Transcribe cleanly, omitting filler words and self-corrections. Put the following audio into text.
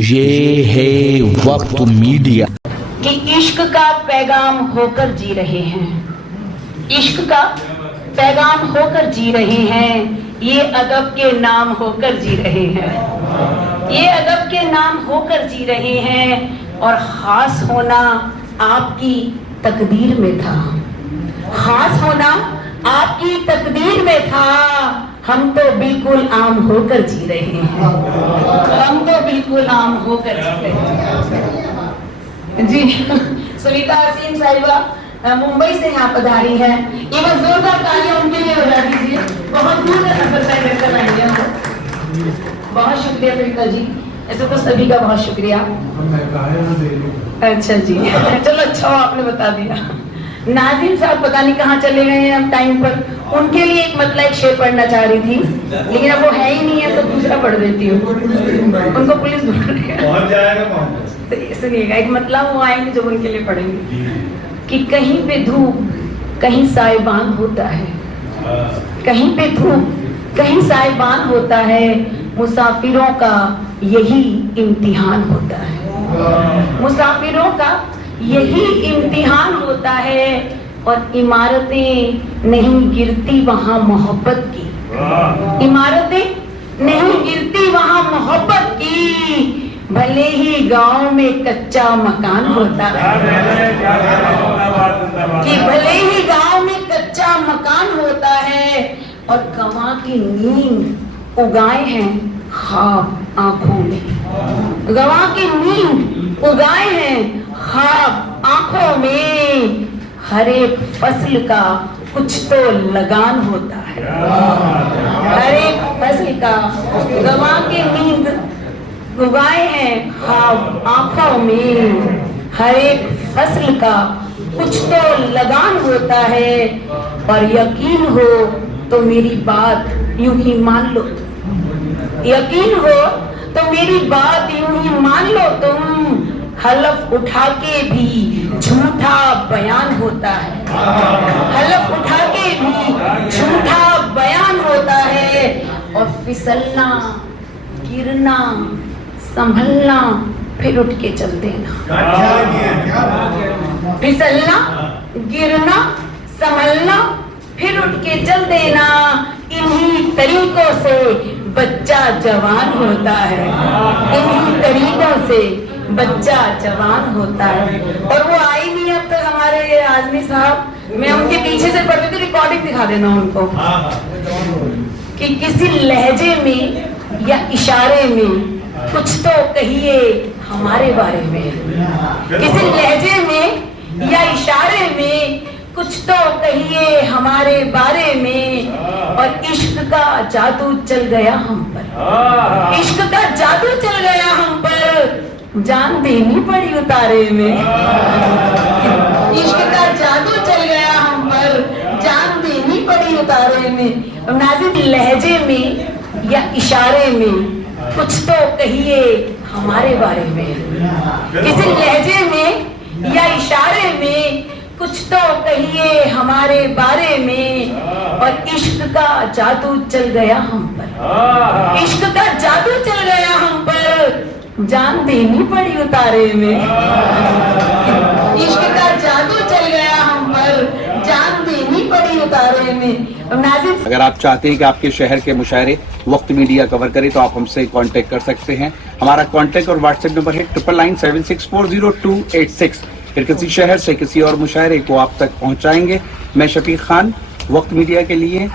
یہ ہے وقت میڈیا کہ عشق کا پیغام ہو کر جی رہے ہیں، عشق کا پیغام ہو کر جی رہے ہیں، یہ ادب کے نام ہو کر جی رہے ہیں، یہ ادب کے نام ہو کر جی رہے ہیں، اور خاص ہونا آپ کی تقدیر میں تھا، خاص ہونا آپ کی تقدیر میں تھا، ہم تو بالکل عام ہو کر جی رہے ہیں، ہم تو بالکل عام ہو کر جی رہے ہیں۔ جی سویتا حسین صاحبہ ممبئی سے یہاں پدھاری ہے، ایک بار زوردار تالیاں ان کے لیے ہو جا دیجیے، بہت دور کا سفر طے کر کر آئیں گے ہم۔ بہت شکریہ سویتا جی، ایسے تو سبھی کا بہت شکریہ۔ اچھا جی چلو اچھا آپ نے بتا دیا۔ ناظم صاحب پتہ نہیں کہاں چلے گئے ہیں اب ٹائم پر، ان کے لیے ایک مطلع ایک شعر پڑھنا چاہ رہی تھی، لیکن اب وہ ہے ہی نہیں ہے تو دوسرا پڑھ دیتی ہوں، ان کو پولیس ڈھونڈ رہی ہے تو سنیے گا ایک مطلب وہ آئیں گے جب ان کے لیے پڑھیں گے کہ کہیں پہ دھوپ کہیں سائبان ہوتا ہے، کہیں پہ دھوپ کہیں سائبان ہوتا ہے، مسافروں کا یہی امتحان ہوتا ہے، مسافروں کا یہی امتحان ہوتا ہے، اور عمارتیں نہیں گرتی وہاں محبت کی، عمارتیں نہیں گرتی وہاں محبت کی، بھلے ہی گاؤں میں کچا مکان ہوتا ہے، کہ بھلے ہی گاؤں میں کچا مکان ہوتا ہے، اور گواں کی نیند اگائے ہیں خواب آنکھوں میں، گواں کی نیند اگائے ہیں خواب آنکھوں میں، ہر ایک فصل کا کچھ تو لگان ہوتا ہے، ہر ایک فصل کا گواں کی نیند اگائے ہیں خواب آنکھوں میں، ہر ایک فصل کا کچھ تو لگان ہوتا ہے، اور یقین ہو تو میری بات یوں ہی مان لو، یقین ہو تو میری بات یوں ہی مان لو تم، حلف اٹھا کے بھی جھوٹا بیان ہوتا ہے، حلف اٹھا کے بھی جھوٹا بیان ہوتا ہے، اور پھسلنا گرنا سنبھلنا پھر اٹھ کے چل دینا، پھسلنا گرنا سنبھلنا پھر اٹھ کے چل دینا، انہی طریقوں سے بچہ جوان ہوتا ہے، انہی طریقوں سے بچہ جوان ہوتا ہے۔ اور وہ آئی نہیں اب تک ہمارے اعظمی صاحب، میں ان کے پیچھے سے پڑھتی تو ریکارڈنگ دکھا دینا ان کو، کہ کسی لہجے میں یا اشارے میں کچھ تو کہیے ہمارے بارے میں، کسی لہجے میں یا اشارے میں کچھ تو کہیے ہمارے بارے میں، اور عشق کا جادو چل گیا ہم پر، عشق کا جادو چل گیا ہم پر، جان دینی پڑی اتارے میں، عشق کا جادو چل گیا ہم پر، جان دینی پڑی اتارے میں۔ ناظرین لہجے میں یا اشارے میں کچھ تو کہیے ہمارے بارے میں، کسی لہجے میں یا اشارے میں کچھ تو کہیے ہمارے بارے میں، اور عشق کا جادو چل گیا ہم پر، عشق کا جادو چل گیا ہم پر، جان دینی پڑی اتارے میں، عشق کا جادو چل گیا ہم پر، جان دینی پڑی اتارے میں۔ ناظرین اگر آپ چاہتے ہیں کہ آپ کے شہر کے مشاعرے وقت میڈیا کور کرے تو آپ ہم سے کانٹیکٹ کر سکتے ہیں، ہمارا کانٹیکٹ اور واٹس ایپ نمبر ہے 9997640286، پھر کسی شہر سے کسی اور مشاعرے کو آپ تک پہنچائیں گے۔ میں شفیق خان وقت میڈیا کے لیے